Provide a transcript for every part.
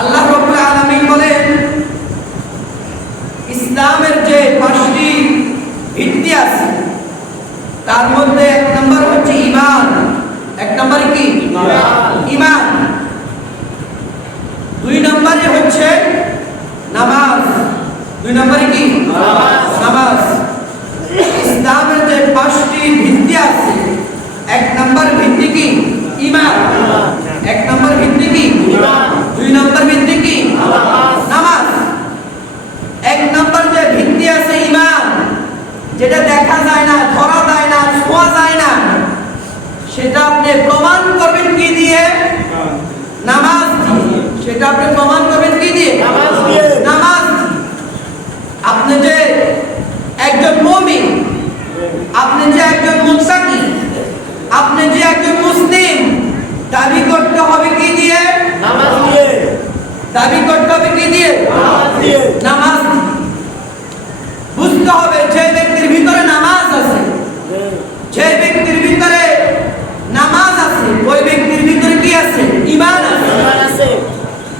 আল্লাহ রাব্বুল আলামিন বলেন ইসলামের যে 5টি ভিত্তি আছে তার মধ্যে এক নম্বর হচ্ছে ঈমান। এক নম্বরে কি? ঈমান। 2 নম্বরে হচ্ছে নামাজ। 2 নম্বরে কি? নামাজ। ইসলামের যে 5টি ভিত্তি আছে, 1 নম্বর ভিত্তি কি? ঈমান। 1 নম্বর ভিত্তি কি? ঈমান। 2 নম্বর ভিত্তি কি? নামাজ। 1 নম্বর যে ভিত্তি আছে ঈমান, যেটা দেখা যায় না, ধরা যায় না, ছোঁয়া যায় না, সেটা আপনি প্রমাণ করবেন কি দিয়ে? নামাজ দিয়ে। সেটা আপনি প্রমাণ করবেন কি দিয়ে? নামাজ দিয়ে। নামাজ। আপনি যে একজন মুমিন, আপনি যে একজন মুত্তাকি, আপনি যে একজন মুসলিম, দাবি করতে হবে কি দিয়ে? নামাজ দিয়ে। দাবি করতে হবে কি দিয়ে? নামাজ দিয়ে। নামাজ। বুঝতে হবে যে ব্যক্তির ভিতরে নামাজ আছে, যে ব্যক্তির ভিতরে নামাজ আছে, ওই ব্যক্তির ভিতরে কি আছে? ঈমান আছে।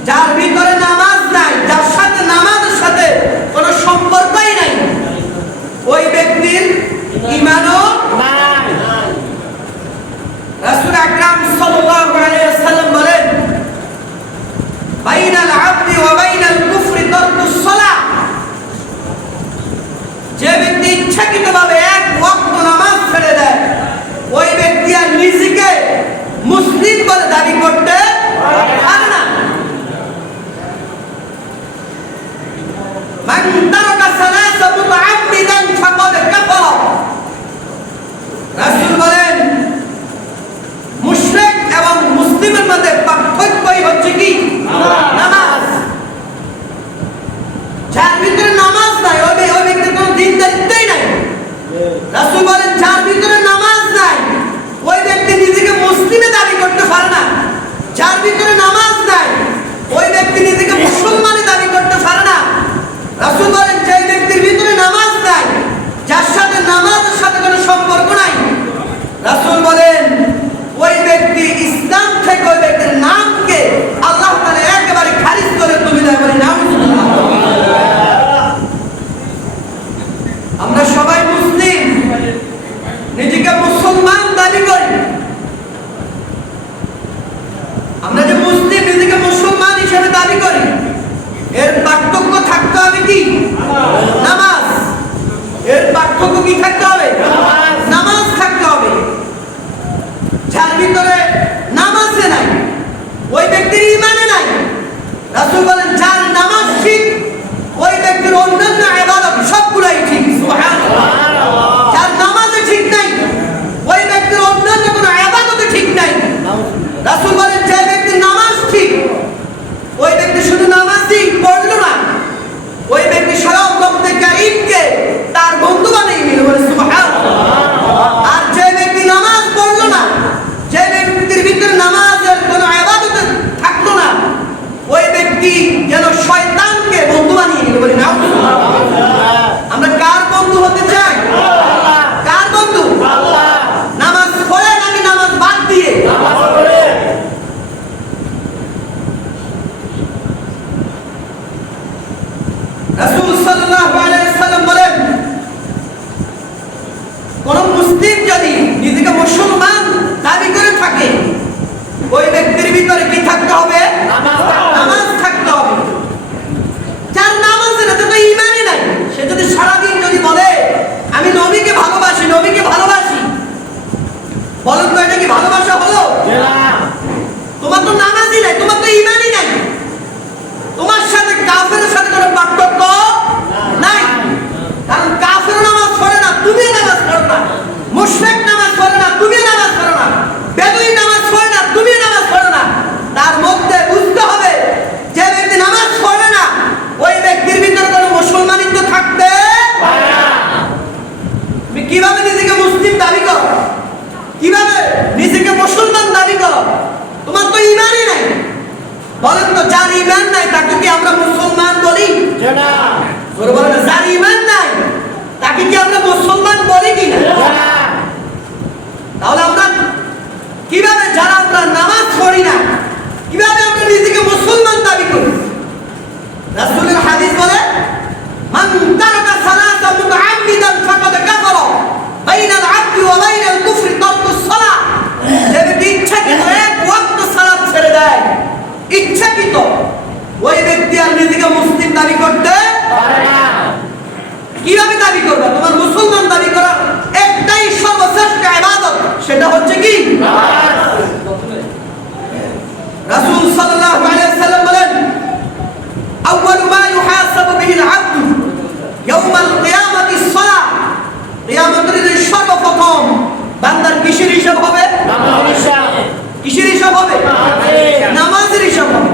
যার ভিতরে নামাজ নাই, যার সাথে নামাজের সাথে কোনো সম্পর্কই নাই, ওই ব্যক্তির ঈমানও নাই। রাসূল আকরাম সাল্লাল্লাহু আলাইহি ওয়াসাল্লাম বলেন, বাইনাল আবদি ওয়া বাইনাল কুফরি তারকুস সালাহ। যে ব্যক্তি ইচ্ছাকৃতভাবে 1 ওয়াক্ত নামাজ ছেড়ে দেয়, ওই ব্যক্তি আর নিজেকে মুসলিম বলে দাবি করতে পারে না। মান তারাকা সালাসা মুতাআম্মিদান ফাকাদ কাফারা। রাসূল বলেন, মুশরিক এবং মুসলিমের মধ্যে পার্থক্যই হচ্ছে কি? নামাজ। যার ভিতরে নামাজ নাই, ওই ব্যক্তির কোনো দিনদারিত্বই নাই। রাসূল বলেন, যার ভিতরে নামাজ নাই, ওই ব্যক্তি নিজেকে মুসলিমে দাবি করতে পারে না। যার ভিতরে নামাজ নাই, ওই ব্যক্তি নিজেকে মুসলমানে দাবি করতে পারে না। রাসূল বলেন, যে ব্যক্তির ভিতরে নামাজ নাই, যার সাথে নামাজের সাথে কোনো সম্পর্ক নাই, রাসূল বলেন ওই ব্যক্তি ইসলাম থেকে ওই ব্যক্তির নামকে আল্লাহ তাআলা একেবারে খারিজ করে তুলে দেয়। বলে নাউযুবিল্লাহ। আমরা সবাই মুসলিম, নিজেকে মুসলমান দাবি করি। আমরা যে মুসলিম, নিজেকে মুসলমান হিসেবে দাবি করি, এর পার্থক্য থাকতে হবে কি? নামাজ। এর পার্থক্য কি থাকতে হবে? নামাজ থাকতে হবে। যার ভিতরে নামাজে নাই, ওই ব্যক্তির ঈমানে নাই। রাসূল বলেন, যার নামাজ ঠিক, ওই ব্যক্তির অন্যান্য ইবাদত সবগুলাই ঠিক। সুবহানাল্লাহ। যার নামাজে ঠিক নাই, ওই ব্যক্তির অন্যান্য কোনো ইবাদতে ঠিক নাই। রাসূল বলেন, যে ব্যক্তির নামাজ ঠিক, ওই ব্যক্তি শুধু নামাজই পড়লো না, ওই ব্যক্তি স্বয়ং রব্বে কারীমকে তার বন্ধু বানিয়ে নিল। বলে সুবহানাল্লাহ। আর যে ব্যক্তি নামাজ পড়লো না, যে ব্যক্তির ভিতরে নামাজের কোনো ইবাদত থাকলো না, ওই ব্যক্তি যেন শয়তানকে বন্ধু বানিয়ে নিল। বলে নাউযুবিল্লাহ। আমরা কার বন্ধু হতে চাই? কার বন্ধু? আল্লাহ। নামাজ পড়ে নাকি নামাজ বাদ দিয়ে? নামাজ পড়ে। রাসূল সাল্লাল্লাহু আলাইহি ওয়াসাল্লাম বলেন, কোন মুসলিম যদি নিজেকে মুসলমান দাবি করে থাকে, ওই ব্যক্তির ভিতরে কি থাকতে হবে? নামাজ থাকতে হবে। যার নামাজে না, তার ঈমানই নাই, সে যদি সারাদিন যদি বলে আমি নবীকে ভালোবাসি, নবীকে ভালোবাসি, বলেন তো এটা কি ভালোবাসা হলো? তোমার তো নামাজই নাই, তোমার তো ঈমানই নাই। তোমার সাথে কাফেরের সাথে কোনো পার্থক্য নাই। কারণ কাফের নামাজ পড়ে না, তুমি নামাজ পড়ো না। মুশরিক নামাজ পড়ে না, তুমি নামাজ পড়ো না। বেদুইন নামাজ পড়ে না, তুমি নামাজ পড়ো না। তার মধ্যে বুঝতে হবে, যে ব্যক্তি নামাজ পড়ে না, ওই ব্যক্তির ভিতরে কোনো মুসলমানিত্ব থাকতে পারে না। তুমি কিভাবে নিজেকে মুসলিম দাবি করো? কিভাবে নিজেকে মুসলমান দাবি করো? তোমার তো ঈমানই নাই। বলেন তো, যার ঈমান নাই তাকে কি আমরা মুসলমান বলি? না। জোরে বলেন না। যার ঈমান নাই তাকে কি আমরা মুসলমান বলি কি না? তাহলে আমরা কিভাবে, যারা আমরা নামাজ পড়ি না, কিভাবে আমরা নিজেকে ওই ব্যক্তি আর নিজেকে মুসলিম দাবি করতে পারে না। কিভাবে দাবি করবে? তোমার মুসলমান দাবি করা একটাই সর্বশ্রেষ্ঠ ইবাদত, সেটা হচ্ছে কি নামাজ। রাসূল সাল্লাল্লাহু আলাইহি ওয়াসাল্লাম বলেন, আউয়ালু মা ইউহাসাবু বিহিল আবদু ইয়াউমাল কিয়ামাতি সালাহ। কিয়ামতের দিন সর্বপ্রথম বান্দার কিসের হিসাব হবে? নামাজের হিসাব। কিসের হিসাব হবে? নামাজের হিসাব হবে।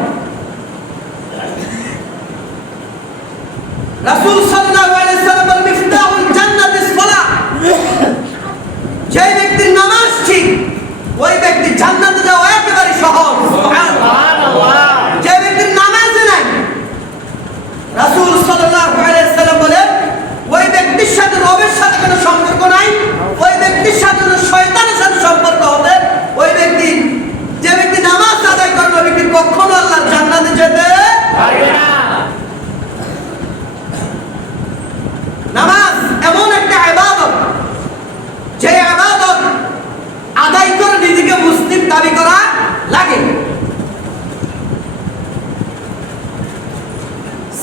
রাসূল সাল্লাল্লাহু আলাইহি ওয়াসাল্লাম বলেন, মিফতাহুল জান্নাতিস সালাহ। যে ব্যক্তির নামাজ ঠিক, ওই ব্যক্তি জান্নাতে যাওয়া একেবারে সহজ। সুবহানাল্লাহ। যে ব্যক্তির নামাজ নাই, রাসূল সাল্লাল্লাহু আলাইহি ওয়াসাল্লাম বলেন, ওই ব্যক্তির সাথে রবের সাথে কোনো সম্পর্ক নাই, ওই ব্যক্তির সাথে শয়তানের সাথে সম্পর্ক হবে। ওই ব্যক্তি, যে ব্যক্তি নামাজ আদায় করে, ওই ব্যক্তি কখনো আল্লাহর জান্নাতে যেতে পারবে না। নামাজ এমন একটা ইবাদত, যে ইবাদত আদায় করে নিজেকে মুসলিম দাবি করা লাগে।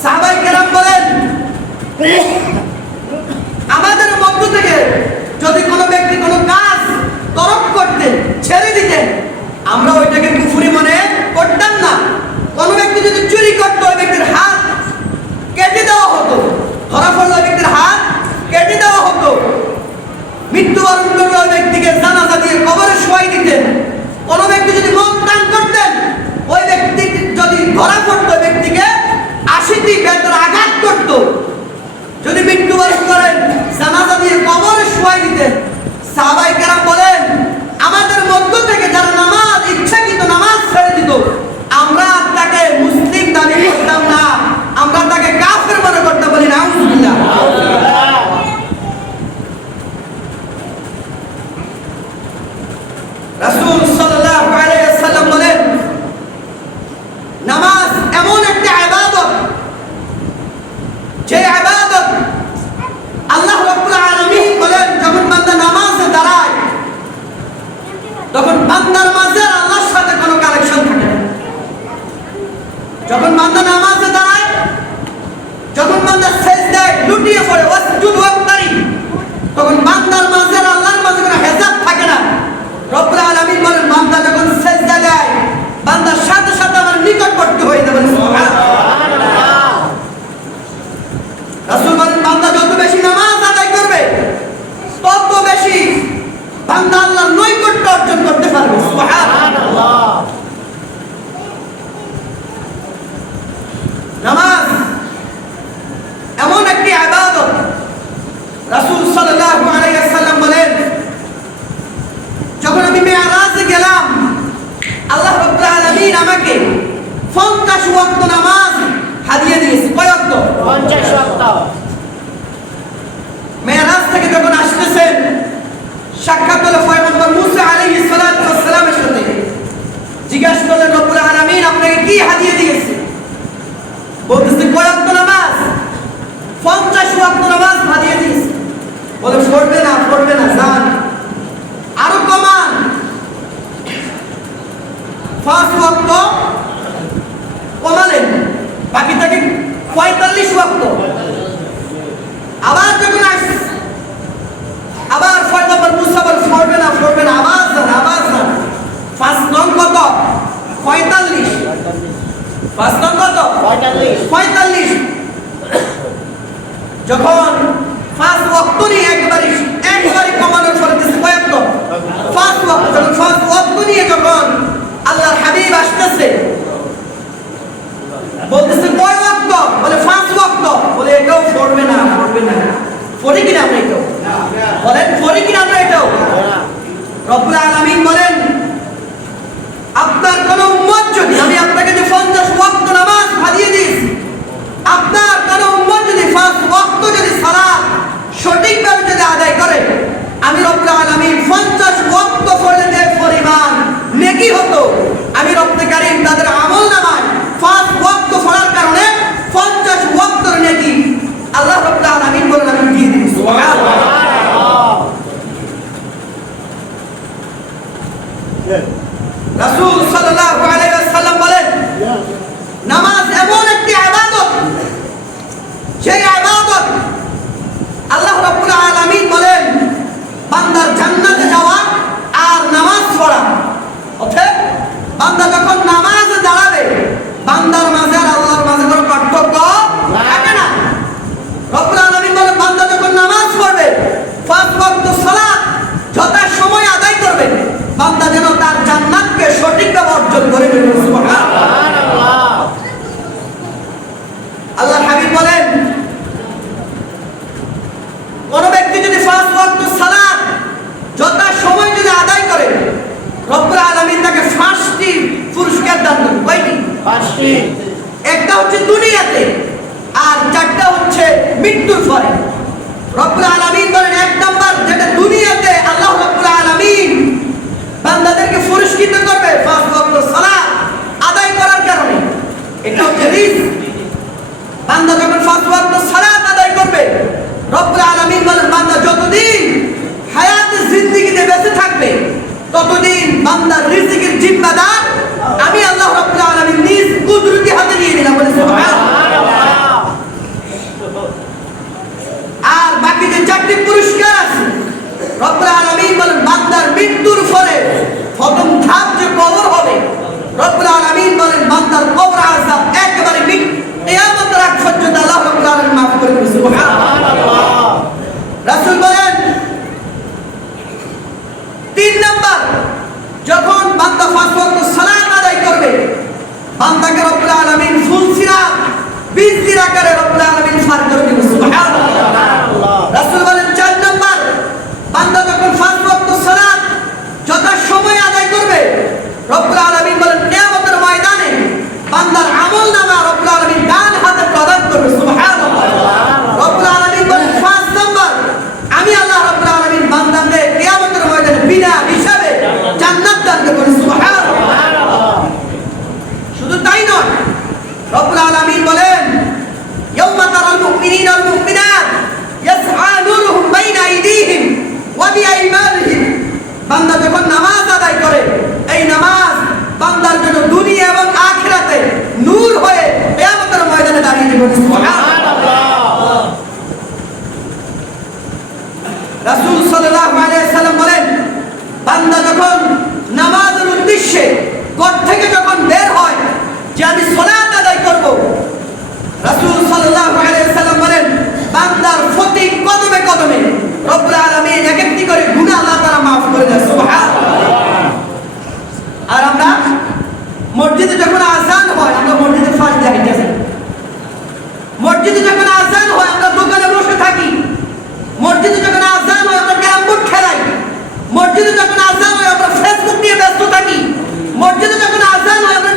সাহাবায়ে কেরাম বলেন, আমাদের মধ্য থেকে যদি কোনো ব্যক্তি কোনো কাজ তরক করতেন, ছেড়ে দিতেন, আমরা ওইটাকে কুফরি মনে করতাম না। কোনো ব্যক্তি যদি চুরি করতো, ওই ব্যক্তির হাত কেটে দেওয়া হতো। ধরা পড়লো, ওই ব্যক্তির হাত কেটে দেওয়া হতো। মৃত্যুবরণ করলে ওই ব্যক্তিকে জানাজা দিয়ে কবরে শোয়াই দিতেন। কোনো ব্যক্তি যদি মদ পান করতেন, ওই ব্যক্তি যদি ধরা পড়তো, ওই ব্যক্তিকে ৮০টি বেতের আঘাত করতো। যদি মৃত্যুবরণ করেন, জানাজা দিয়ে কবরে শোয়াই দিতেন। সাহাবায়ে কেরাম বলেন, আমাদের মধ্য থেকে যারা নামাজ ইচ্ছাকৃত নামাজ ছেড়ে দিত, আমরা তাকে মুসলিম দাবি করতাম না, আমরা তাকে কাফের মনে করতাম। বলি নাউজুবিল্লাহ। রাসূল সাল্লাল্লাহু আলাইহি ওয়াসাল্লাম বলেন, নামাজ এমন একটা ইবাদত, যে ইবাদত আল্লাহ রাব্বুল আলামিন বলেন, যখন বান্দা নামাজে দাঁড়ায়, তখন বান্দার মাঝে আল্লাহর সাথে কোনো কানেকশন থাকে না। যখন বান্দা নামাজে দাঁড়ায়, যখন বান্দা সিজদায় লুটিয়ে পড়ে, ওয়াসজুদ ওয়াক্তারি, তখন বান্দার মাঝে আল্লাহর মাঝে কোনো হিজাব থাকে না। রব্বুল আলামিন বলেন, বান্দা যখন সিজদা দেয়, বান্দার সাথে সাথে আমার নিকটবর্তী হয়ে যাবে। সুবহানাল্লাহ। রাসূল বলেন, বান্দা যত বেশি নামাজ আদায় করবে, তত বেশি বান্দা আল্লাহর নৈকট্য অর্জন করতে পারবে। সুবহানাল্লাহ। নামাজ এমন একটি ইবাদত, রাসূল সাল্লাল্লাহু আলাইহি ওয়াসাল্লাম বলেন, যখন আমি মেরাজে গেলাম, আল্লাহ রাব্বুল আলামিন আমাকে 50 ওয়াক্ত নামাজ হাদিয়া দিয়েছে। কয় ওয়াক্ত? 50 ওয়াক্ত। মেরাজ থেকে যখন আসতেছেন, সাক্ষাৎ হলো পয়গম্বর মুসা আলাইহিস সালাতু ওয়াস সালামের সাথে। জিজ্ঞাসা করলেন, রব্বুল আলামিন আপনাকে কি হাদিয়া দিয়েছে? বলতেছে, কয় ওয়াক্ত নামাজ? 50 ওয়াক্ত নামাজ হাদিয়া দিয়েছে। বলে, পড়বে না, জান, আরো কমান। 5 ওয়াক্ত কমালেন, বাকি থাকে 45 ওয়াক্ত। আবার যখন আসছে, আবার পয়গম্বর মুসা বলে, পড়বে না, আওয়াজ না। 5 নং কত? 45। 5 নং কত? 45। যখন 5 ওয়াক্ত নিয়ে একবারে কমানোর পরে দিচ্ছে কয়েকটা 5 ওয়াক্ত। যখন 5 ওয়াক্ত নিয়ে যখন আল্লাহর হাবিব আসতেছে, বলতেছে, কয় ওয়াক্ত? বলে 5 ওয়াক্ত। বলে, এটাও পড়বে না। পড়ি কিনা আমরা এটাও? বলেন, পড়ি কিনা আমরা এটাও? রব্বুল আলামিন বলেন, আপনার কোন উম্মত যদি, আমি আপনাকে যে 50 ওয়াক্ত নামাজ হাদিয়া দিয়েছি, আপনার কোন উম্মত যদি 5 ওয়াক্ত যদি সালাত সঠিকভাবে যদি আদায় করে, আমি রব্বুল আলামিন 50 ওয়াক্ত পড়লে যে পরিমাণ নেকি হতো, আমি রব্বুল কারীম তাদের একটা হচ্ছে দুনিয়াতে, আর চারটা হচ্ছে মৃত্যুর পরে। রব্বুল আলামিন বলেন, এক নাম্বার যেটা দুনিয়াতে আল্লাহ রব্বুল আলামিন বান্দাদেরকে পুরস্কৃত করবে পাঁচ ওয়াক্ত সালাত আদায় করার কারণে, এটা হচ্ছে রিজক। বান্দা যখন পাঁচ ওয়াক্ত সালাত আদায় করবে, রব্বুল আলামিন বলেন বান্দা যতদিন হায়াতে জিন্দেগিতে বেঁচে থাকবে ততদিন বান্দার রিজিকের জিম্মাদার আমি আল্লাহ রাব্বুল আলামিন নিজ কুদরতি হাতে নিয়ে নিলাম। বলে সুবহানাল্লাহ। আর বাকি যে চারটি পুরস্কার আছে, রব্বুল আলামিন বলেন বান্দার মৃত্যুর পরে প্রথম ধাপ যে কবর হবে, রব্বুল আলামিন বলেন বান্দার কবর আযাব একেবারে কিয়ামতের আগ পর্যন্ত আল্লাহ রাব্বুল আলামিন মাফ করে দিবেন। সুবহানাল্লাহ। রাসূল বলেন তিন নাম্বার, যখন বান্দা পাঁচ ওয়াক্ত সালাত আদায় করবে, বান্দাকে রব্বুল আলামিন ফুল সিরাত বীজের আকারে রব্বুল আলামিন পার করে দিবেন। সুবহানাল্লাহ। রাসূল বলেন চার নাম্বার, বান্দা যখন পাঁচ ওয়াক্ত সালাত যথাসময়ে আদায় করবে, রব্বুল আলামিন বলেন কিয়ামতের ময়দানে বান্দার আমলনামা রব্বুল আলামিন ডান হাতে প্রদান করবে। সুবহানাল্লাহ। রব্বুল আলামিন বলেন পাঁচ নাম্বার, আমি আল্লাহ রব্বুল আলামিন বান্দাকে কিয়ামতের ময়দানে বিনা হিসাবে জান্নাত দান করব। সুবহানাল্লাহ। শুধু তাই নয়, রব্বুল আলামিন বলেন ইয়াউমা তারাল মুমিনিনা ওয়াল মুমিনাত ইয়াসআ নূরুহুম বাইনা আইদিহিম ওয়া বিআইমানিহিম, বান্দা যখন নামাজ আদায় করে, এই নামাজ বান্দার জন্য দুনিয়া এবং আখিরাতে নূর হয়ে কিয়ামতের ময়দানে দাঁড়িয়ে যাবে। সুবহানাল্লাহ। রাসূল সাল্লাল্লাহু আলাইহি সাল্লাম বলেন বান্দা যখন নামাজের উদ্দেশ্যে ঘর থেকে যখন বের হয় যে আমি সালাত আদায় করব, রাসূল সাল্লাল্লাহু আলাইহি সাল্লাম বলেন বান্দার প্রতি কদমে কদমে রব্বুল আলামিন এক একটি করে গুনাহ আল্লাহ তাআলা maaf করে দেন। সুবহানাল্লাহ। আর আমরা মসজিদে যখন আযান হয়, আমরা মসজিদের পাশ দিয়ে হেঁটে যাই। মসজিদে যখন আযান হয়, আমরা দোকানে বসে থাকি। মসজিদে যখন আযান হয়, আমরা ক্যারাম বোর্ড খেলাই। মসজিদে যখন আযান হয়, আমরা ফেসবুক নিয়ে ব্যস্ত থাকি। মসজিদে যখন আযান হয়, আমরা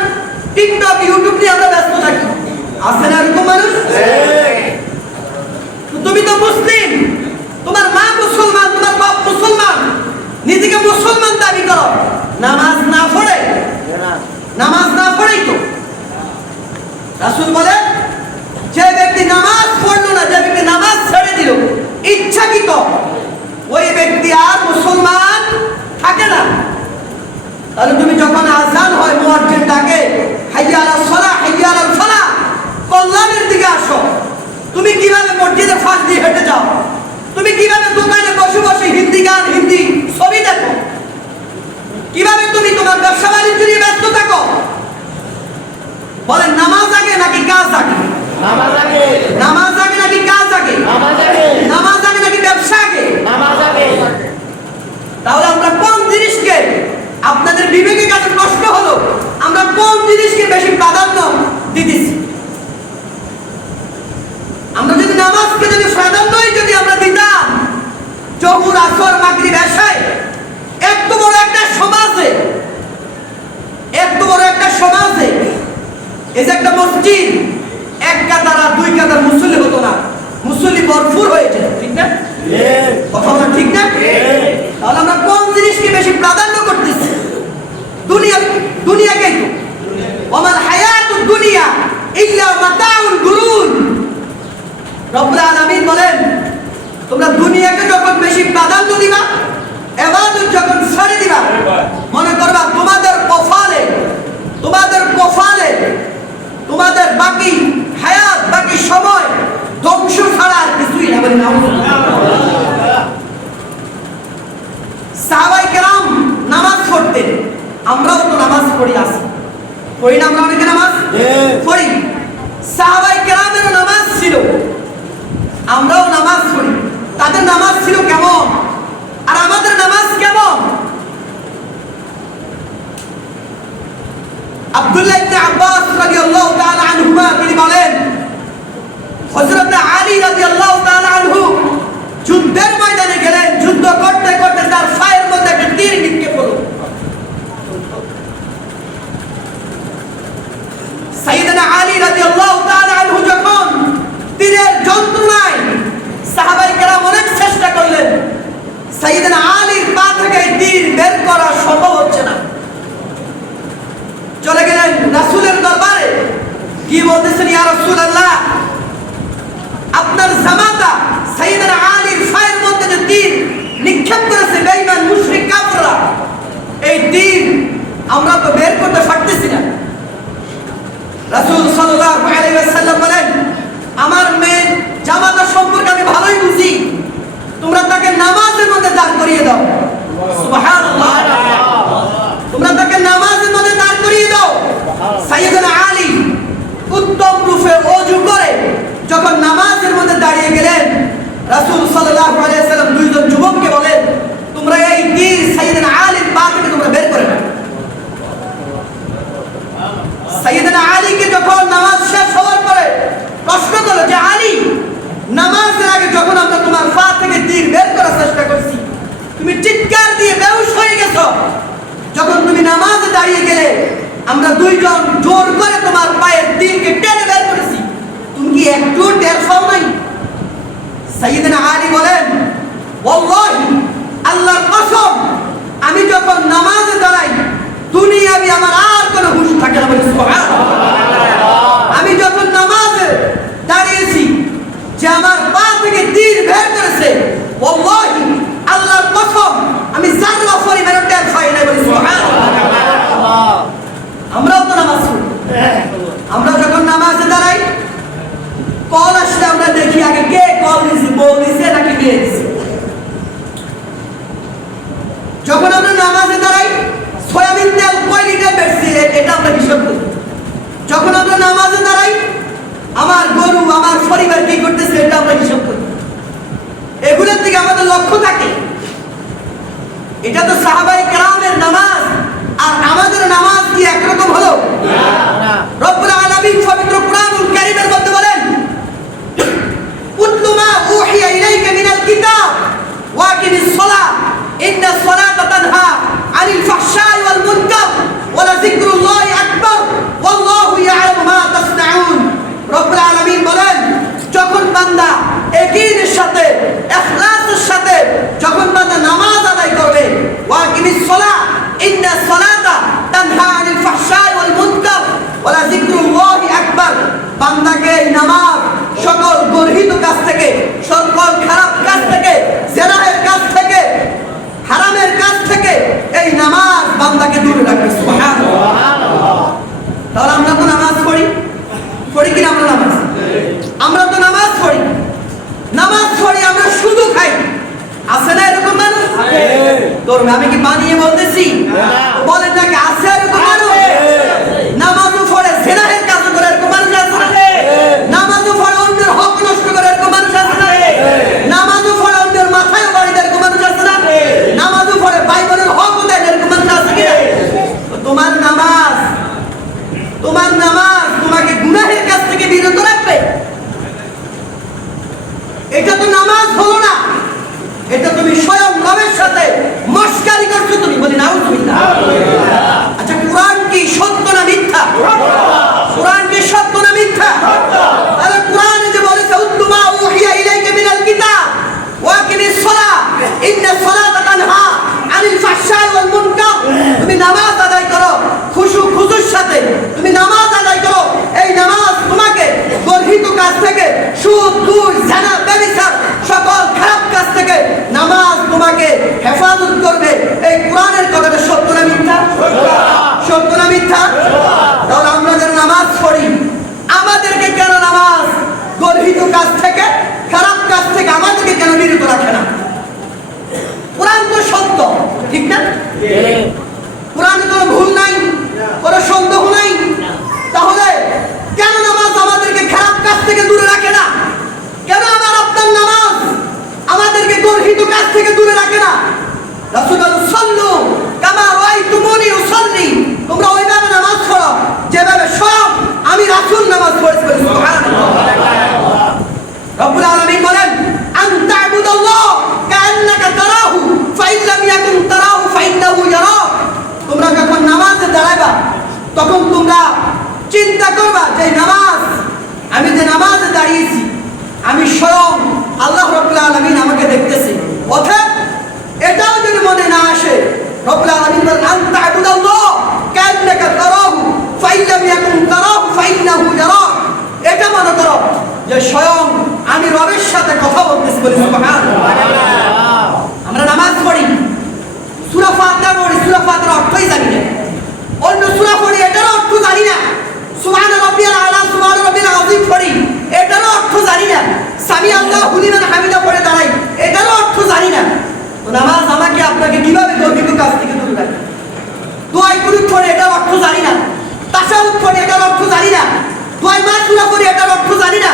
টিকটক ইউটিউব নিয়ে আমরা ব্যস্ত থাকি। আছে না এরকম মানুষ? তুমি তো মুসলিম, তোমার মা মুসলমান, তোমার বাপ মুসলমান, নিজেকে মুসলমান দাবি করো, নামাজ না পড়ে, নামাজ না পড়েই তো। রাসূল বলেন যে ব্যক্তি নামাজ পড়লো না, যে ব্যক্তি নামাজ ছেড়ে দিল ইচ্ছাকৃত, ওই ব্যক্তি আর মুসলমান থাকে না। তাহলে তুমি যখন আযান হয়, মুয়াজ্জিন ডাকে হাইয়া আলাস সালাহ হাইয়া আলাল ফালাহ, কল্যাণের দিকে আসো, তুমি কিভাবে মসজিদের পাশ দিয়ে হেঁটে যাও? তুমি কিভাবে দোকানে বসে বসে হিন্দি গান, হিন্দি ছবি দেখো? কিভাবে তুমি তোমার ব্যবসা বাণিজ্য নিয়ে ব্যস্ত থাকো? বলেন নামাজ আগে নাকি কাজ আগে? নামাজ আগে। নামাজ আগে নাকি কাজ আগে? নামাজ আগে। নামাজ আগে নাকি ব্যবসা আগে? নামাজ আগে। তাহলে আমরা কোন জিনিসকে, আপনাদের বিবেকের কাছে প্রশ্ন হলো, আমরা কোন জিনিসকে বেশি প্রাধান্য দিতেছি? আমরা যদি নামাজকে যদি প্রাধান্যই যদি আমরা দিতাম, জোহর আসর মাগরিব এশায়, এত বড় একটা সমাজে, এত বড় একটা সমাজে এই যে একটা মসজিদ, এক কাতার আর দুই কাতার মুসল্লি হতো না, মুসল্লি ভরপুর হয়েছে, ঠিক না? কথা বলা ঠিক না? তাহলে আমরা কোন জিনিসকে বেশি প্রাধান্য করতেছি? দুনিয়াকেই তো। ওয়ামাল হায়াতুদ দুনিয়া ইল্লা মাতাউল গুরুর। রব্বুল আলামিন বলেন তোমরা দুনিয়াকে যখন বেশি প্রাধান্য দিবা, ইবাদত যখন ছেড়ে দিবা, মনে করবা তোমাদের কপালে, তোমাদের বাকি হায়াত, বাকি সময় ধ্বংস ছাড়া আর কিছুই না। বলি সাহাবায়ে কেরাম নামাজ পড়তেন, আমরাও তো নামাজ পড়ি, আসি পড়ি না? আমরা অনেকে নামাজ পড়ি। সাহাবায়ে কেরামেরও নামাজ ছিল, আমরাও নামাজ পড়ি। তাদের নামাজ ছিল কেমন আর আমাদের নামাজ কেমন? আব্দুল্লাহ ইবনে আব্বাস রাদিয়াল্লাহু তাআলা আনহুমা তিনি বলেন হযরত আলী রাদিয়াল্লাহু তাআলা আনহু যুদ্ধের ময়দানে গেলেন, যুদ্ধ করতে করতে তার পায়ের মধ্যে একটা তীর নিক্ষেপ হলো। সাহাবায়ে কেরাম অনেক চেষ্টা করলেন, সাইয়েদনা আলীর পা থেকে তীর বের করা সম্ভব হচ্ছে না। চলে গেলেন রাসূলের দরবারে, কি বলতেছেন, ইয়া রাসূলুল্লাহ, আপনার জামাতা সাইয়েদনা আলীর পায়ের মধ্যে যে তীর নিক্ষেপ করেছে বেঈমান মুশরিক কাফেররা, এই তীর আমরা তো বের করতে পারতেছি না। রাসূল সাল্লাল্লাহু আলাইহি ওয়াসাল্লাম বলেন, আমার মেয়ে জামাতা সম্পর্কে আমি ভালোই বুঝি, তোমরা তাকে নামাজের মধ্যে দাঁড় করিয়ে দাও। সুবহানাল্লাহ, তোমরা তাকে নামাজের মধ্যে দাঁড় করিয়ে দাও। সাইয়েদনা আলী উত্তম রূপে ওযু করে যখন নামাজের মধ্যে দাঁড়িয়ে গেলেন, রাসূল সাল্লাল্লাহু আলাইহি ওয়াসাল্লাম দুইজন যুবককে বলেন, তোমরা এই তীর সাইয়েদনা আলীর পা থেকে তোমরা বের করে নাও। সাইয়েদনা আলীকে যখন নামাজ শেষ হওয়ার পরে প্রশ্ন করলো যে, আলী, নামাজের আগে যখন আমরা তোমার পা থেকে তীর বের করার চেষ্টা করছি, তুমি চিৎকার দিয়ে বেহুশ হয়ে গেছো। যখন তুমি নামাজে দাঁড়িয়ে গেলে, আমরা দুইজন জোর করে তোমার পায়ের তীরকে টেনে বের করেছি, তুমি কি একটু টের পাও নাই? সাইয়েদনা আলী বলেন, ওয়াল্লাহি, আল্লাহর কসম, আমি যখন নামাজে দাঁড়াই দুনিয়াবি আমার আর কোনো হুঁশ থাকে না। আমি যখন নামাজে দাঁড়িয়েছি যে আমার পা থেকে তীর বের করেছে, ওয়াল্লাহি, আল্লাহর কসম, আমি যাররা পরিমাণে টের পাই না। আমরাও তো নামাজ পড়ি, আমরা যখন নামাজে দাঁড়াই, কল আসলে আমরা দেখি আগে কে কল দিছে, বউ দিছে নাকি মেয়ে দিছে। যখন আমরা নামাজে দাঁড়াই, সয়াবিন তেল কয় লিটার বেশি এটা আমরা হিসাব করি। যখন আমরা নামাজে দাঁড়াই, আমার গরু, আমার পরিবার কি করতেছে এটা আমরা হিসাব করি। এগুলোর দিকে আমাদের লক্ষ্য থাকে। এটা তো সাহাবায়ে কেরামের নামাজ, আর আমাদের নামাজ কি একরকম হলো? না। রব্বুল আলামিন পবিত্র কুরআনুল কারীমের মধ্যে বলেন, উতলু মা উহিয়া ইলাইকা মিনাল কিতাব ওয়া আকিমিস সালাহ ইন্নাস সালাতা তানহা আনিল ফাহশাই ওয়াল মুনকার ওয়া লাযিকরুল্লাহি আকবার ওয়াল্লাহু ইয়ালামু মা তাসনাউন। রব্বুল আলামিন বলেন, যখন বান্দা ইয়াকিনের সাথে, ইখলাসের সাথে যখন বান্দা নামাজ আদায় করবে, ওয়া আকিমিস সালাহ ইন্নাস সালাতা তানহা আনিল ফাহশাই ওয়াল মুনকার ওয়া লাযিকরুল্লাহি আকবার, বান্দাকে এই নামাজ সকল গর্হিত কাজ থেকে, সকল খারাপ কাজ থেকে, জিনাহের কাজ থেকে, হারামের কাজ থেকে এই নামাজ বান্দাকে দূরে রাখবে। সুবহানাল্লাহ। তাহলে আমরা তো নামাজ পড়ি, পড়ি কিনা? আমরা নামাজ, আমরা তো নামাজ পড়ি, নামাজ পড়ি, আমরা শুধু খাই। আছে না এরকম মানুষ? ধরুন, আমি কি বানিয়ে বলতেছি? বলেন নাকি আছে এরকম মানুষ? নামাজও পড়ে জিনাহের কাজ করে এরকম মানুষ আছে না? নামাজও পড়ে অন্যের হক নষ্ট করে এরকম মানুষ আছে না? নামাজও পড়ে অন্যের মাথায় বাড়ি দেয় এরকম মানুষ আছে না? নামাজও পড়ে ভাই বোনের হক দেয় এরকম মানুষ আছে কিনা? তোমার নামাজ, তোমার নামাজ তোমাকে গুনাহের কাছ থেকে বিরত রাখবে। এটা তো নামাজ হলো না, এটা তুমি স্বয়ং রবের সাথে মশকারি করছো। তুমি বলি নাউজুবিল্লাহ। আচ্ছা, কোরআন কি সত্য না মিথ্যা? কোরআন কি সত্য না মিথ্যা? তাহলে কোরআনে যে বলেছে, উতলু মা উহিয়া ইলাইকা মিনাল কিতাব ওয়া আকিমিস সালাহ ইন্নাস সালাতা তানহা আনিল ফাহশাই ওয়াল মুনকার, তুমি নামাজ আদায় করো খুশুর সাথে, তুমি নামাজ আদায় করো। এই নামাজ তোমাকে গর্হিত কাজ থেকে, সুদ, ঘুষ, জিনা, ব্যভিচার, সকল খারাপ কাজ থেকে নামাজ তোমাকে হেফাজত করবে। এই কোরআনের কথাটা সত্য না মিথ্যা? সত্য না মিথ্যা? তাহলে আমরা যারা নামাজ পড়ি, আমাদেরকে কেন নামাজ গর্হিত কাজ থেকে, খারাপ কাজ থেকে আমাদেরকে কেন বিরত রাখে না? কোরআন তো সত্য, ঠিক না? কোরআনে কোনো ভুল নাই, কোনো সন্দেহ নাই। তাহলে কেন নামাজ আমাদেরকে খারাপ কাজ থেকে দূরে রাখে না? কেন আমার আপনার নামাজ আমাদেরকে গর্হিত কাজ থেকে দূরে রাখে না? রাসূল সাল্লু কামা রাআইতুমুনি উসাল্লি, তোমরা ওইভাবে নামাজ পড়ো যেভাবে স্বয়ং আমি রাসূল নামাজ পড়েছি। সুবহানাল্লাহ। রব্বুল আলামিন বলেন, আন তা'বুদাল্লাহ কাআন্নাকা তারাহু ফাইন লাম ইয়াকুন তারাহু ফাইন্নাহু ইয়ারাক। তোমরা যখন নামাজে দাঁড়াবা, তখন তোমরা চিন্তা করবা যে নামাজ, আমি যে নামাজে দাঁড়িয়েছি, আমি স্বয়ং আল্লাহ রাব্বুল আলামিন আমাকে দেখতেছে। অতএব এটাও যদি মনে না আসে, রব্বুল আলামিন বলেন আনতা আবুদাল্লাহ কান্নাকা তারাহু ফাইল্লাম ইয়াকুন তারাহু ফাইন্নাহু ইয়ারাক। এটা মনে করো যে স্বয়ং আমি রবের সাথে কথা বলতেছি। বলি সুবহানাল্লাহ। আমরা নামাজ পড়ি, সূরা ফাতিহা পড়ি, সূরা ফাতিহার অর্থই জানি না। অন্য সূরা পড়ি, এটার অর্থ জানি না। সুবহান রাব্বিয়াল আলা, সুবহান রাব্বিল আযীম পড়ি, এটার অর্থ জানি না। সামি আল্লাহু লিমান হামিদা পড়ে দাঁড়াই, এটার অর্থ জানি না। তো নামাজ আমাকে আপনাকে কিভাবে গর্বিত কাজ থেকে দূরে রাখে? দোয়াই কুনুত পড়ে, এটার অর্থ জানি না। তাশাহুদ পড়ে, এটার অর্থ জানি না। দোয়াই মাসুরা পড়ে, এটার অর্থ জানি না।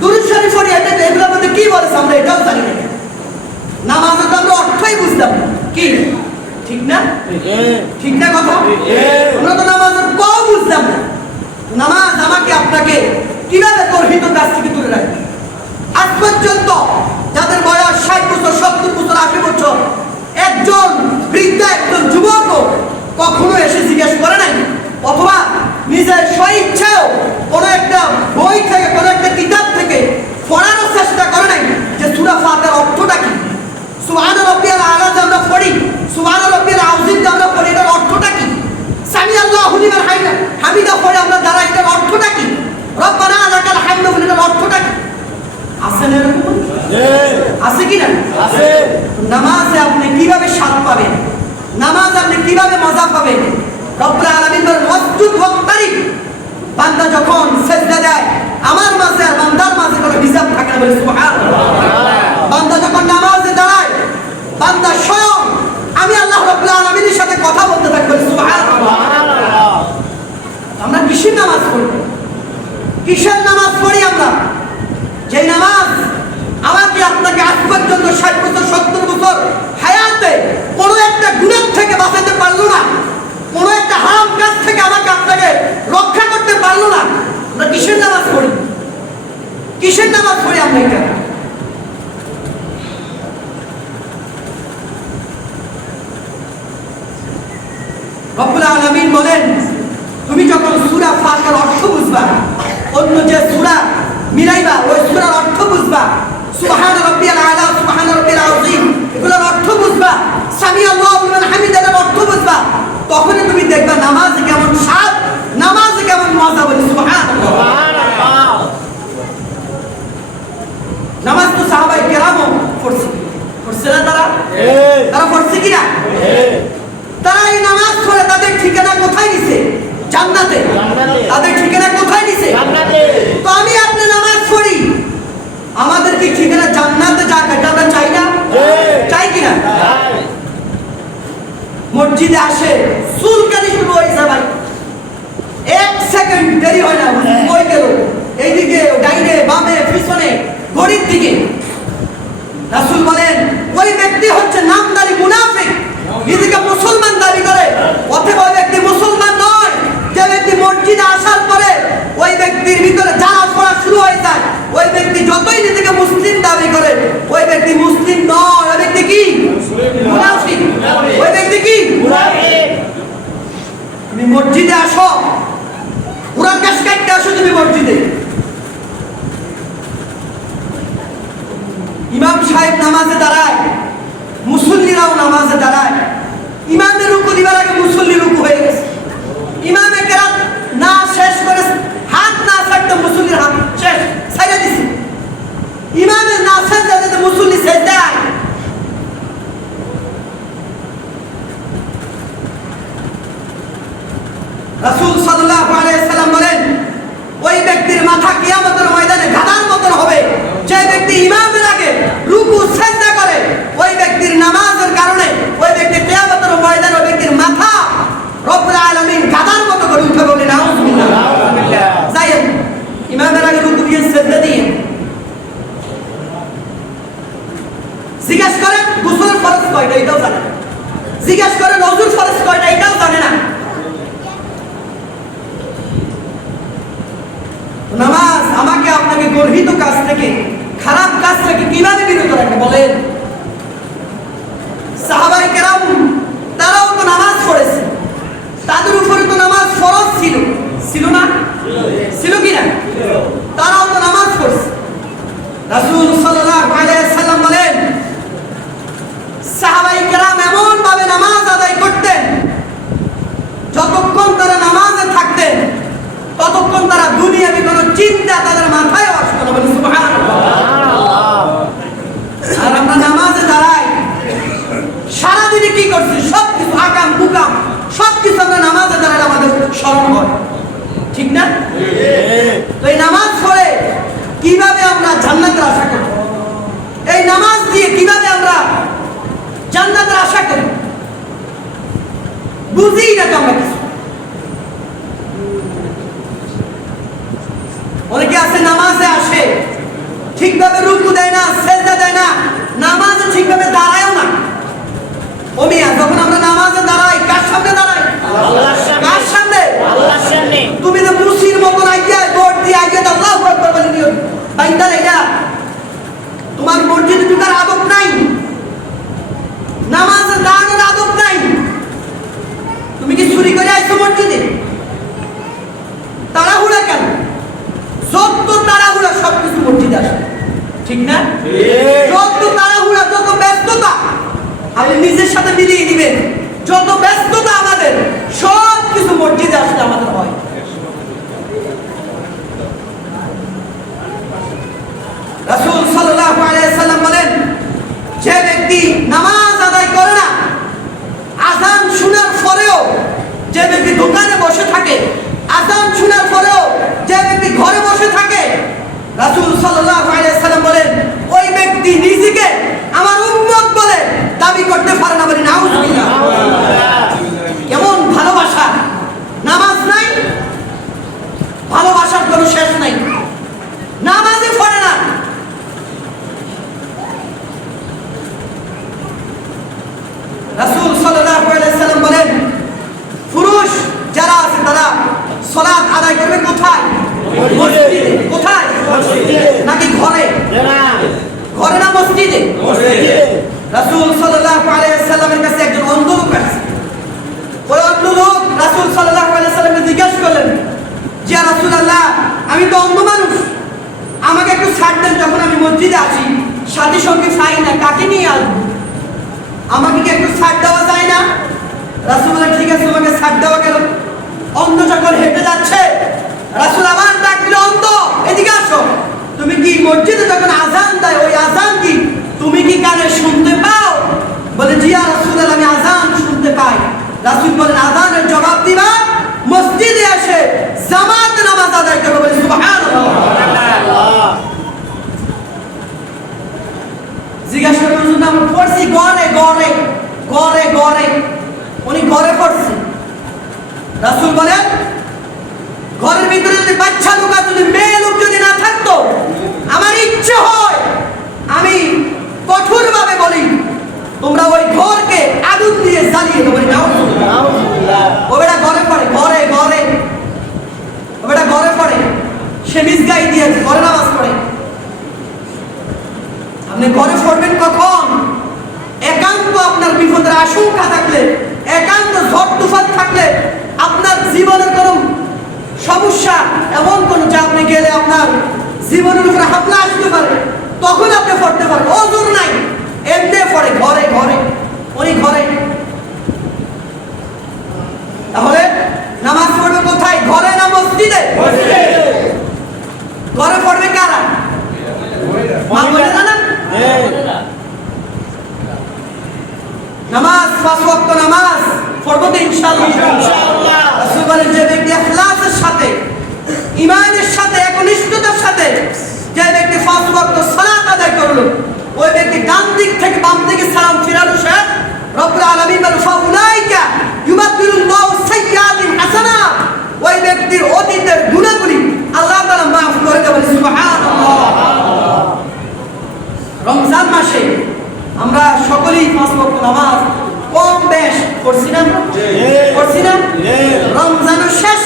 দুরূদ শরীফ পড়ে, এগুলোর মধ্যে কি বলেছে আমরা এটাও জানি না। নামাজের তো আমরা অর্থই বুঝতাম কি, ঠিক না? ঠিক না কথা? আমরা তো নামাজের কও বুঝতাম না। নামাজ আমাকে আপনাকে কিভাবে গর্বিত কাজ থেকে দূরে রাখবে? আজ পর্যন্ত যাদের বয়স 60 বছর, 70 বছর, 80 বছর, একজন বৃদ্ধ, একজন যুবক কখনো এসে জিজ্ঞেস করে নাই, অথবা নিজের স্বইচ্ছাও কোনো একটা বই থেকে, কোনো একটা কিতাব থেকে পড়ানোর চেষ্টা করে নাই যে সূরা ফাতিহার অর্থটা কি। সুবহান রাব্বিয়াল আলা যে আমরা পড়ি, সুবহান রাব্বিল আযীম যে আমরা পড়ি, এটার অর্থটা কি? সামি আল্লাহু লিমান হামিদা পড়ে আমরা দাঁড়াই, এটার অর্থটা কি? রব্বানা লাকাল হামদু, এটার অর্থটা কি? আছে না এরকম? আছে কি না? আছে। নামাজে আপনি কিভাবে স্বাদ পাবেন? নামাজ আপনি কিভাবে মজা পাবেন? রব্বুল আলামিন বলেন ওয়াসজুদ ওয়াক্তারিব। বান্দা যখন সিজদা দেয়, আমার মাঝে আর বান্দার মাঝে কোনো হিসাব থাকে না। বলে সুবহানাল্লাহ। বান্দা যখন নামাজে দাঁড়ায়, বান্দা স্বয়ং আমি আল্লাহ রাব্বুল আলামিনের সাথে কথা বলতে থাকি। বলে সুবহানাল্লাহ। আমরা কিসের নামাজ পড়ি? কিসের নামাজ পড়ি আমরা? যে নামাজ আমাকে আপনাকে আজ পর্যন্ত 60 বছর, 70 বছর হায়াতে কোনো একটা গুনাহ থেকে বাঁচাতে পারলো না, কোনো একটা হারাম কাজ থেকে আমাকে আপনাকে রক্ষা করতে পারলো না। আমরা কিসের নামাজ পড়ি? কিসের নামাজ পড়ি আমরা? এটা রব্বুল আলামিন বলেন তুমি যখন সূরা ফাতিহার অর্থ বুঝবা, অন্য যে সূরা মিলাইবা, ওই সূরার অর্থ বুঝবা, সুবহান রাব্বিয়াল আলা, সুবহান রাব্বিল আযীম এগুলোর অর্থ বুঝবা, সামি আল্লাহু লিমান হামিদার অর্থ বুঝবা, তখনই তুমি দেখবা নামাজে কেমন স্বাদ, নামাজে কেমন মজা। বলি সুবহানাল্লাহ। নামাজ তো সাহাবায়ে কেরামও পড়ছে না? তারা পড়ছে কিনা? তারা এই নামাজ পড়ে তাদের ঠিকানা কোথায় নিছে? জান্নাতে। তাদের ঠিকানা কোথায় নিছে? জান্নাতে। তো আমি আপনি নামাজ পড়ি, আমাদের কি ঠিকানা জান্নাতে যাক, এটা আমরা চাই না? চাই কিনা? মসজিদে আসে চুলকানি শুরু হয়েছে ভাই, 1 সেকেন্ড দেরি হয় না, কই গেল? এইদিকে, ডাইনে, বামে, পিছনে, ঘড়ির দিকে। রাসূল বলেন ওই ব্যক্তি হচ্ছে নামদারি মুনাফিক, নিজেকে মুসলমান দাবি করে, অথবা ওই ব্যক্তি মুসলমান নয়। যে ব্যক্তি মসজিদে আসার পরে ওই ব্যক্তির ভিতরে জানা পড়া শুরু হয়ে যায়, ওই ব্যক্তি যতই নিজেকে মুসলিম দাবি করে, ওই ব্যক্তি মুসলিম নয়। ওই ব্যক্তি কি? মুনাফিক। ওই ব্যক্তি কি? মুনাফিক। তুমি মসজিদে আসো, পুরা কাশ কাটতে আসো তুমি মসজিদে, ইমাম সাহেব নামাজে দাঁড়ায়, মুসল্লিরাও নামাজে দাঁড়ায়, ইমামের রুকু দিবার আগে মুসল্লি রুকু হয়ে গেছে, ইমামে কেরাত না শেষ করে হাত না ছাড়তে মুসল্লির হাত শেষ ছাইড়া দিছে, ইমামে না সাজদা দিতে মুসল্লি সাজদায়। রাসূল সাল্লাল্লাহু আলাইহি সাল্লাম বলেন ওই ব্যক্তির মাথা কিয়ামতের ময়দানে গাধার মতন হবে যে ব্যক্তি ইমামের আগে রুকু সাজদা করে। ওই ব্যক্তির নামাজের কারণে ওই ব্যক্তি কিয়ামতের ময়দানে ওই ব্যক্তির মাথা রব্বুল আলামিন গাধার মতো করে উঠে। বলে নাউযুবিল্লাহ। যায়েন ইমামের আগে রুকু দিয়ে সাজদা দিয়ে জিজ্ঞেস করেন গোসলের ফরজ কয়টা, এটাও জানে না। জিজ্ঞেস করেন ওযুর ফরজ কয়টা, এটাও জানে না। নামাজ আমাকে আপনাকে গর্হিত কাজ থেকে, খারাপ কাজ থেকে কিভাবে বিরত রাখে বলেন? সাহাবায়ে কেরাম তারাও তো নামাজ পড়েছে, তাদের উপরে তো নামাজ ফরজ ছিল, ছিল না? ছিল কি না? তারাও তো নামাজ পড়ছে। রাসূল সাল্লাল্লাহু আলাইহি চিন্তা তাদের মাথায় আসতো না, বলি সুবহানাল্লাহ। আর আমরা নামাজে দাঁড়াই, সারাদিনে কি করছি সব কিছু আকাম কুকাম সব কিছু আমরা নামাজে দাঁড়ালে আমাদের স্মরণ হয়, ঠিক না? তো এই নামাজ পড়ে কিভাবে আমরা জান্নাতের আশা করি, এই নামাজ দিয়ে কিভাবে আমরা জান্নাতের আশা করি, বুঝি না তো আমরা কিছু। অনেকে আছে নামাজে আসে ঠিকভাবে রুকু দেয় না, সেজদা দেয় না, নামাজে ঠিকভাবে দাঁড়ায়ও না। ও মিয়া, যখন আমরা নামাজে দাঁড়াই কার সামনে দাঁড়াই? আল্লাহর সামনে। কার সামনে? আল্লাহর সামনে। তুমি তো মুসির মতন আইয়া দৌড় দিয়ে আইয়া আল্লাহু আকবার বলে দিও, বাইন্দা লেগা তোমার মসজিদে ঢোকার আদব নাই, নামাজে দাঁড়ানোর আদব নাই। তুমি কি চুরি করে আইছো মসজিদে? তাড়াহুড়া কেন? যত তাড়াহুড়া সবকিছু মসজিদে আসে, ঠিক না? যত তাড়াহুড়া, যত ব্যস্ততা আপনি নিজের সাথে মিলিয়ে দিবেন, যত ব্যস্ততা আমাদের সব কিছু মসজিদে আসলে আমাদের হয়। রাসূল সাল্লাল্লাহু আলাইহি সাল্লাম বলেন, যে ব্যক্তি নামাজ আদায় করে না, আযান শোনার পরেও যে ব্যক্তি দোকানে বসে থাকে, আযান শোনার পরেও যে ব্যক্তি ঘরে বসে থাকে, রাসূল সাল্লাল্লাহু আলাইহি সাল্লাম বলেন ওই ব্যক্তি নিজেকে আমার উম্মত বলে দাবি করতে পারে না, বলি নাউজুবিল্লাহ। কেমন ভালোবাসা! নামাজ নাই, ভালোবাসার কোনো শেষ নাই, নামাজে পড়ে না। রাসূল সাল্লাল্লাহু আলাইহি সাল্লাম বলেন পুরুষ যারা আছে তারা সালাত আদায় করবে কোথায়? মসজিদে। কোথায়? মসজিদে। নাকি ঘরে? না, ঘরে না মসজিদে? মসজিদে। রাসূল সাল্লাল্লাহু আলাইহি সাল্লামের কাছে একজন অন্ধ লোক আসে। ওই অন্ধ লোক রাসূল সাল্লাল্লাহু আলাইহি সাল্লামকে জিজ্ঞাসা করলেন, যে রাসূলুল্লাহ, আমি তো অন্ধ মানুষ, আমাকে একটু ছাড় দেন, যখন আমি মসজিদে আসি সাথী সঙ্গে পাই না, কাকে নিয়ে আসবো? আমাকে কি একটু ছাড় দেওয়া যায় না? রাসূল বলেন, ঠিক আছে, তোমাকে ছাড় দেওয়া গেল। অন্ধ যখন হেঁটে যাচ্ছে, রাসূল আবার ডাক দিল, অন্ধ এদিকে আসো। তুমি কি মসজিদে যখন আযান দেয় ওই আযান কি তুমি কি কানে শুনতে পাও? বলে, জি ইয়া রাসূলুল্লাহ, আমি আযান শুনতে পাই। রাসূল বলেন, আযানের জবাব দিবা, মসজিদে এসে জামাত নামাজ আদায় করবে। বলে সুবহানাল্লাহ। জিজ্ঞাসা করলেন, আমরা পড়ছি ঘরে ঘরে ঘরে ঘরে, উনি ঘরে পড়ছে। রাসূল বলেন, ঘরের ভিতরে যদি বাচ্চা লোক, যদি মেয়ে লোক যদি না থাকতো, আমার ইচ্ছে হয় আমি কঠোরভাবে বলি তোমরা ওই ঘরকে আগুন দিয়ে জ্বালিয়ে দেবো। ও বেটা ঘরে পড়ে, ঘরে ঘরে, ও বেটা ঘরে পড়ে, সে মিসগাই দিয়েছে, ঘরে নামাজ পড়ে। আপনি ঘরে পড়বেন কখন? একান্ত আপনার বিপদের আশঙ্কা থাকলে, একান্ত ঝড় তুফান থাকলে, আপনার জীবনের কোনো সমস্যা এমন কোন যে আপনি গেলে আপনার জীবনের উপরে হামলা আসতে পারে, তখন আপনি পড়তে পারেন। ওজোর নাই, এমনি পড়ে ঘরে ঘরে, উনি ঘরে। তাহলে নামাজ পড়বে কোথায়? ঘরে না মসজিদে? ঘরে পড়বে কারা? মা বলে না? নামাজ, পাঁচ ওয়াক্ত নামাজ পড়বো তো ইনশাআল্লাহ। রাসূল বলেন, যে ব্যক্তি ইখলাসের সাথে, ঈমানের সাথে, একনিষ্ঠতার সাথে যে ব্যক্তি পাঁচ ওয়াক্ত সালাত আদায় করলো, ওই ব্যক্তি ডান দিক থেকে বাম দিকে সালাম ফিরানো শেষ। রব্বুল আলামিন বলেন, ফাউলাইকা ইউবাদদিলুল্লাহু সাইয়্যাতিহিম হাসানাত, ওই ব্যক্তির অতীতের গুনাহগুলি আল্লাহ তাআলা মাফ করে দেবেন। সুবহানাল্লাহ। রমজান মাসে আমরা সকলেই পাঁচ ওয়াক্ত নামাজ কম বেশ করছি না? করছি না? রমজানও শেষ,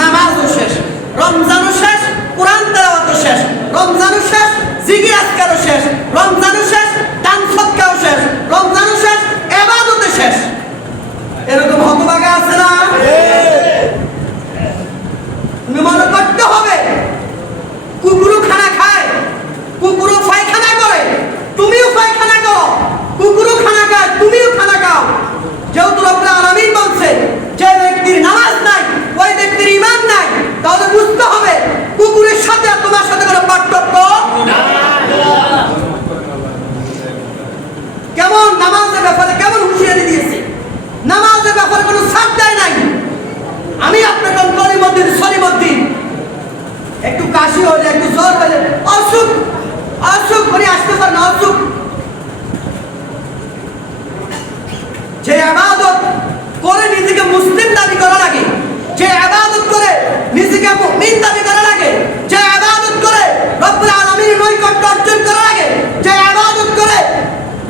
নামাজও শেষ, রমজানও শেষ, কোরআন তেলাওয়াতও শেষ, রমজানও শেষ, জিকির আজকারও শেষ, রমজানও শেষ, দান সদকাও শেষ, রমজানও শেষ, ইবাদতও শেষ। এরকম হতভাগা আছে না? তুমি মনে করতে কাশি হলে একটু জ্বর হলে অসুখ অসুখ করে আসতে পারে না অসুখ। যে ইবাদত করে নিজেকে মুসলিম দাবি করা লাগে, যে ইবাদত করে নিজেকে মুমিন দাবি করা লাগে, যে ইবাদত করে রব্বুল আলামিনের নৈকট্য অর্জন করা লাগে, যে ইবাদত করে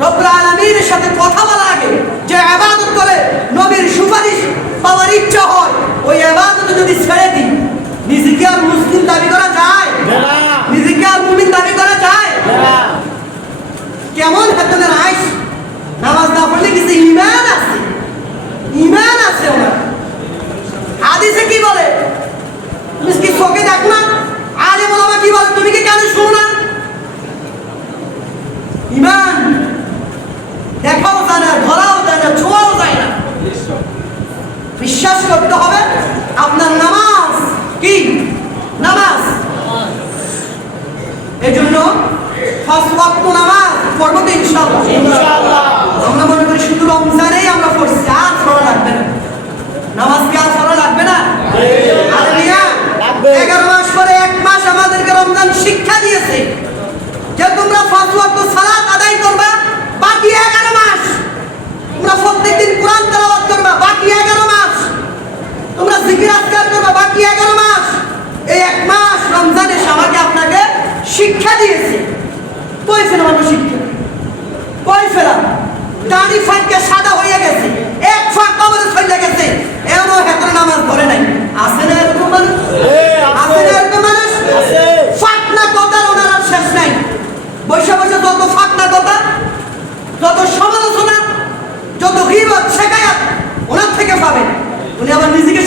রব্বুল আলামিনের সাথে কথা বলা লাগে, যে ইবাদত করে নবীর সুপারিশ পাওয়ার ইচ্ছা হয়, ওই ইবাদত যদি ছেড়ে দিই নিজেকে আর মুসলিম দাবি করা যায়? নিজেকে আর মুমিন দাবি করা যায়? কেমন হাতের আইস নামাজ না পড়লে কিছু ঈমান আছে, ঈমান আছে ওনার। হাদিসে কি বলে? তুমি কি চোখে দেখো না? আলেম ওলামা কি বলে? তুমি কি কেন শোনো না? ঈমান দেখাও যায় না, ধরাও যায় না, ছোঁয়াও যায় না। বিশ্বাস করতে হবে আপনার নামাজ কি? নামাজ। এই জন্য 5 ওয়াক্ত নামাজ পড়বো তো ইনশাআল্লাহ। আমরা মনে করি শুধু রমজানেই আমরা পড়ছি, আর পড়া লাগবে না। নামাজ কি আর পড়া লাগবে না? আরে মিয়া 11 মাস পরে 1 মাস আমাদেরকে রমজান শিক্ষা দিয়েছে যে তোমরা 5 ওয়াক্ত সালাত আদায় করবা, বাকি 11 মাস তোমরা প্রত্যেকদিন কোরআন তেলাওয়াত করবা, বাকি 11 মাস তোমরা জিকির আজকার করবা, বাকি 11 মাস। এই 1 মাস রমজান এসে আমাকে আপনাকে শিক্ষা দিয়েছে। কই ফেলা মানুষ শিক্ষা? কই ফেলা? দাড়ি ফাঁকে সাদা হয়ে গেছে, এক ফাঁক কবরে ফেলে গেছে, এমনও হেতর নামাজ পড়ে নাই। আছে না এরকম মানুষ? আছে না এরকম মানুষ? ফাঁক না কথার ওনার আর শেষ নাই। বৈশা বৈশা যত ফাঁক না কথা, যত সমালোচনা, যত গীবত শেখায়াত ওনার থেকে পাবেন। উনি আবার নিজেকে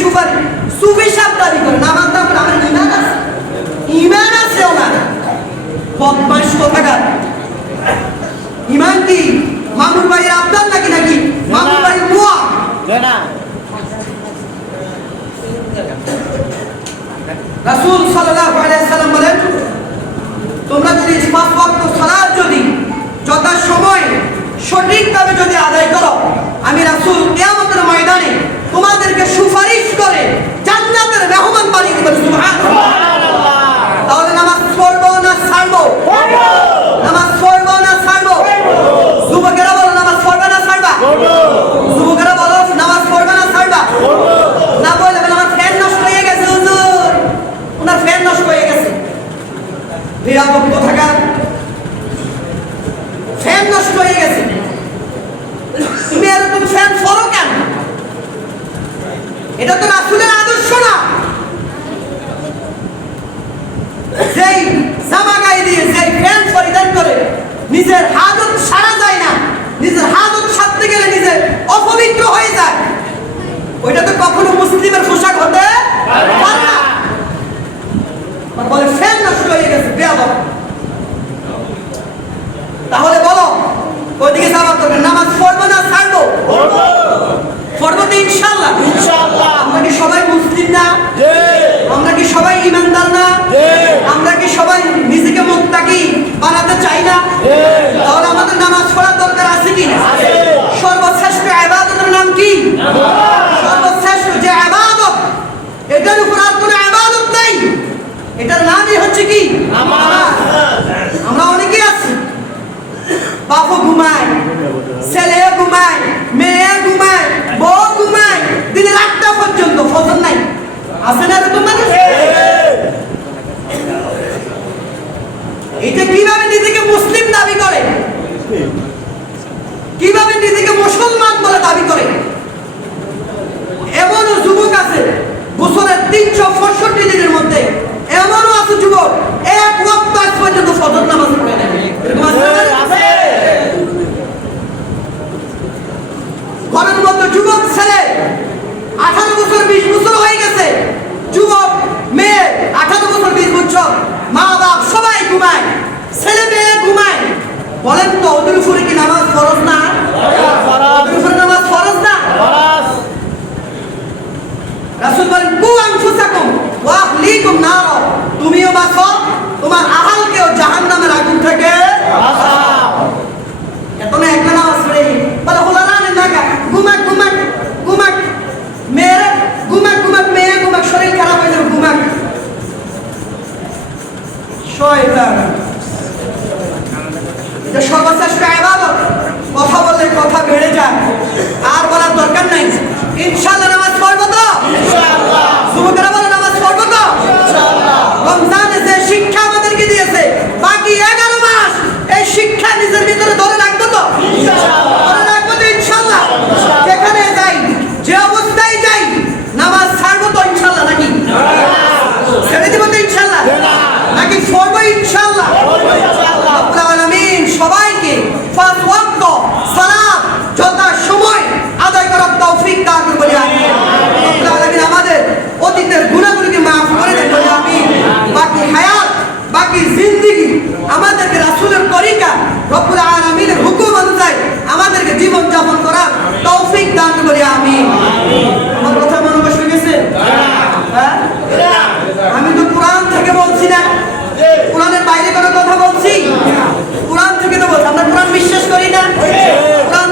সুফি সাহেব দাবি করে। নামাজ না পড়ে আমার ঈমান আছে, ঈমান আছে ওনার। বদমাইশ কোথাকার। ঈমান কি মামুর ভাইয়ের আবদার নাকি? নাকি মামুর ভাইয়ের মুয়া? রাসূল সাল্লাল্লাহু আলাইহি সাল্লাম বলেন, তোমরা যদি 5 ওয়াক্ত সালাত যদি যথাসময়ে সঠিকভাবে যদি আদায় করো, আমি রাসূল কিয়ামতের ময়দানে তোমাদেরকে সুপারিশ করে জান্নাতের মেহমান বানিয়ে দেব। সুবহানাল্লাহ। তাহলে নামাজ পড়বো না ছাড়বো? নামাজ পড়বো না ছাড়বো? যুবকেরা বলো নামাজ পড়বে না ছাড়বা? যুবকেরা বলো নামাজ পড়বে না ছাড়বা? না বলে আমার ফ্যান নষ্ট হয়ে গেছে হুজুর, ওনার ফ্যান নষ্ট হয়ে গেছে। বিরাদব কোথাকার, ফ্যান নষ্ট হয়ে গেছে। তুমি এরকম ফ্যান পরো কেন? এটা তো রাসূলের আদর্শ না। যেই জামা গায়ে দিয়ে যেই ফ্যান পরিধান করে নিজের হাজত সারা যায় না, নিজের হাজত সারতে গেলে নিজে অপবিত্র হয়ে যায়, ওইটা তো কখনো মুসলিমের পোশাক হতে পারে না। বলে ফ্যান নষ্ট হয়ে গেছে, বেয়াদব। তাহলে বলো ওইদিকে জবাব করবেন, নামাজ পড়বো না ছাড়বো? পড়বো তো ইনশাআল্লাহ। আমরা কি সবাই মুসলিম না? আমরা কি সবাই ঈমানদার না? আমরা কি সবাই নিজেকে মুত্তাকি বানাতে চাই না? তাহলে আমাদের নামাজ পড়ার দরকার আছে কি? সর্বশ্রেষ্ঠ ইবাদতের নাম কি? সর্বশ্রেষ্ঠ যে ইবাদত, এটার উপর আর কোনো ইবাদত নেই, এটার নামই হচ্ছে কি? নামাজ। আমরা অনেকেই আছি বাপও ঘুমায়, ছেলে ঘুমায়, মেয়ে ঘুমায়, বউ ঘুমায়, দিনে 8টা পর্যন্ত ফজর নাই। আছে না এরকম মানুষ? এটা কিভাবে নিজেকে মুসলিম দাবি করে, কিভাবে নিজেকে মুসলমান বলে দাবি করে? এমনও যুবক আছে বছরের 365 দিনের মধ্যে, এমনও আছে যুবক 1 ওয়াক্ত আজ পর্যন্ত ফজর নামাজ পড়ে না। এরকম আছে? ঘরের মধ্যে যুবক ছেলে 18 বছর 20 বছর হয়ে গেছে, যুবক মেয়ে 18 বছর 20 বছর, মা বাপ সবাই ঘুমায়, ছেলে মেয়ে ঘুমায়। বলেন তো ওদের উপরে কি নামাজ ফরজ না? ওদের উপরে নামাজ ফরজ না? রাসূল বলেন কু আনফুসাকুম ওয়া আহলিকুম নার, তুমিও বাঁচো তোমার আহালকেও জাহান্নামের আগুন থেকে বাঁচাও। এত না একলা নামাজ পড়ে বলে হলানা না ঘুমাক ঘুমাক ঘুমাক, মেয়েরা ঘুমাক ঘুমাক, মেয়ে ঘুমাক, শরীর খারাপ হয়ে যাবে ঘুমাক। শয়তান। এটা সর্বশ্রেষ্ঠ ইবাদত। কথা বললে কথা বেড়ে যায়, আর বলার দরকার নাই। ইনশাআল্লাহ নামাজ পড়বো তো? ইনশাআল্লাহ। যুবকেরা বলো নামাজ পড়বো তো? ইনশাআল্লাহ। রমজানে যে শিক্ষা আমাদেরকে দিয়েছে, বাকি 11 মাস এই শিক্ষা নিজের ভিতরে ধরে রাখবো তো? ইনশাআল্লাহ। ধরে রাখবো তো ইনশাআল্লাহ। যেখানে যাই, যে অবস্থায় যাই, নামাজ ছাড়বো তো ইনশাআল্লাহ নাকি? ছেড়ে দিব তো ইনশাআল্লাহ? নাকি পড়বো ইনশাআল্লাহ? রব্বুল আলামিন সবাইকে 5 ওয়াক্ত সালাত যথা সময় আদায় করার তৌফিক দান করুন বলি আমিন। রব্বুল আলামিন আমাদের অতীতের গুনাহগুলোকে maaf করে দেন বলি আমিন। বাকি হায়াত, বাকি জিন্দেগি আমাদেরকে রাসূলের তরিকা, রব্বুল আলামিনের হুকুম অনুযায়ী আমাদেরকে জীবন যাপন করার তৌফিক দান করুন বলি আমিন। আমার কথা মনে বসে গেছে? হ্যাঁ, আমি তো কোরআন থেকে বলছি না, কোরআনের বাইরে কোনো কথা বলছি? কোরআন থেকে তো বলছি। আমরা কোরআন বিশ্বাস করি না? কোরআন